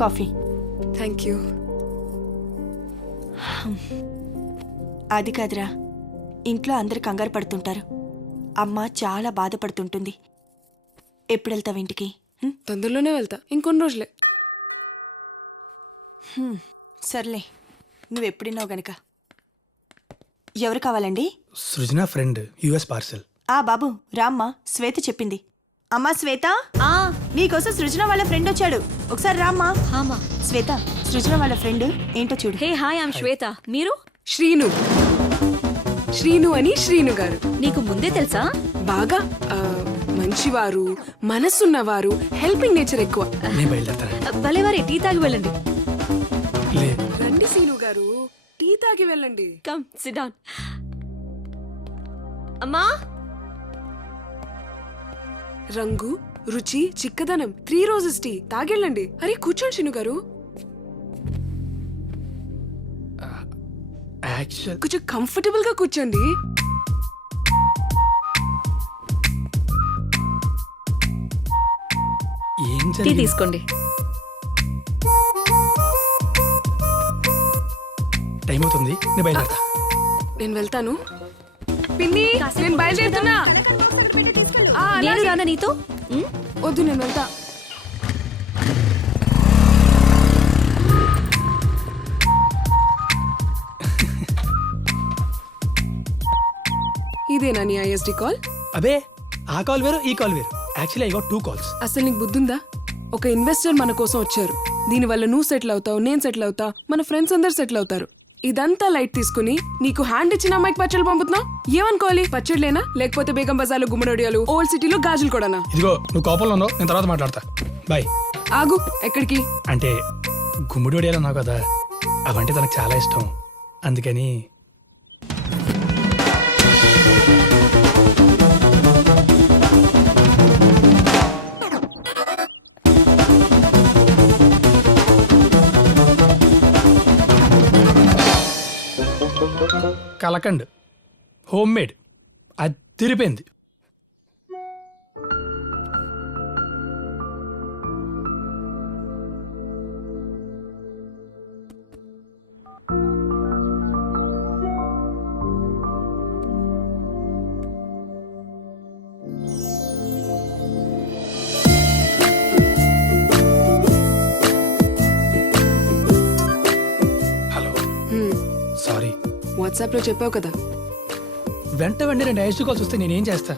Coffee. Thank you. అది కాదురా, ఇంట్లో అందరు కంగారు పడుతుంటారు. అమ్మ చాలా బాధపడుతుంటుంది. ఎప్పుడు వెళ్తావు ఇంటికి? తొందరలోనే వెళ్తా, ఇంకొన్ని రోజులే. సర్లే, నువ్వెప్పుడిన్నావు గనక. ఎవరు కావాలండి? సృజన ఫ్రెండ్, యుఎస్ పార్సల్. బాబు రామ్మా, శ్వేత చెప్పింది. అమ్మా శ్వేత, నీకోసం సృజన వాళ్ళ ఫ్రెండ్ వచ్చాడు, ఒకసారి రామ్మా. శ్వేత, సృజన వాళ్ళ ఫ్రెండ్ ఏంటో చూడు. హే హాయ్, ఐమ్ శ్వేత. మీరు? శ్రీను. శ్రీను అని శ్రీను గారు. నీకు ముందే తెలుసా? బాగా మంచివారు, మనసున్నవారు, హెల్పింగ్ నేచర్ ఎక్కువ. నేను బయలుదేరతాను. భలేవారే, టీ తాగి వెళ్ళండి. రండి శ్రీను గారు, టీ తాగి వెళ్ళండి. Come SIT down. అమ్మా, రంగు, రుచి, చిక్కదనం, 3 రోజెస్ టీ తాగెళ్ళండి. అరే కూర్చోండి శ్రీను గారు, కొంచెం కంఫర్టబుల్ గా కూర్చోండి. టీ తీసుకోండి. టైం అవుతుంది, నేను బయలుదేరతా. నేను వెళ్తాను. పిన్ని, నేను బయలుదేరుతున్నా. నేను రానా నీతో? వద్దు, నేను వెళ్తా. ఇదేనా నీ ఐఎస్డి కాల్? అబే, ఆ కాల్ వేరు, ఈ కాల్ వేరు. Actually I got 2 calls. అసలు నీకు బుద్ధుందా? ఒక ఇన్వెస్టర్ మన కోసం వచ్చారు. దీనివల్ల నువ్వు సెటిల్ అవుతావు, నేను సెటిల్ అవుతా, మన ఫ్రెండ్స్ అందరు సెటిల్ అవుతారు. ఇదంతా లైట్ తీసుకుని నీకు హ్యాండ్ ఇచ్చిన అమ్మాయికి పచ్చళ్ళు పంపుతున్నావు. ఏమనుకోవాలి? పచ్చళ్ళేనా, లేకపోతే బేగం బజార్లో గుమ్మడొడియాలు, ఓల్డ్ సిటీలో గాజులు కూడానా? ఇదిగో, నువ్వు కోపంలో ఉన్నావు, నేను తర్వాత మాట్లాడతా. బాయ్. ఆగు, ఎక్కడికి? అంటే గుమ్ముడి వడియాలు అన్నావు కదా, అవంటే తనకు చాలా ఇష్టం, అందుకని. కలకండ్, హోమ్ మేడ్, అది తిరిపోయింది. Hello, sorry. వాట్సాప్ లో చెప్పావు కదా. వెంట 2 ఐఎస్డీ కాల్స్ వస్తే నేనేం చేస్తా?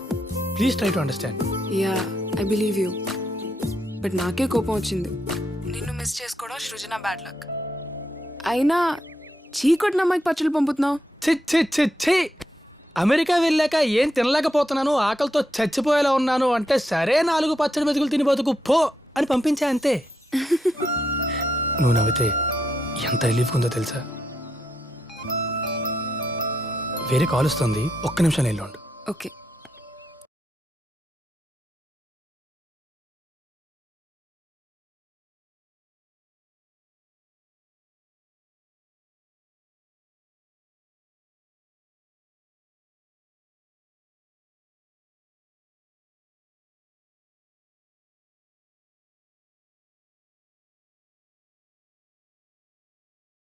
Please try to understand. Yeah, I believe you. But నాకే కోపం వచ్చింది. నిన్ను మిస్ చేసుకోవడం సృజన బ్యాడ్ లక్. అయినా చీకొట్టిన అమ్మాయికి పచ్చళ్ళు పంపుతున్నావు. ఛీ, అమెరికా వెళ్ళాక ఏం తినలేకపోతున్నాను, ఆకలితో చచ్చిపోయేలా ఉన్నాను అంటే, సరే 4 పచ్చడి మెతుకులు తిని బతుకు పో అని పంపించా, అంతే. నువ్వు నవ్వితే ఎంత రిలీఫ్ ఉందో తెలుసా? వేరే కాల్ వస్తుంది, ఒక్క నిమిషం వెళ్ళి ఉండు. ఓకే.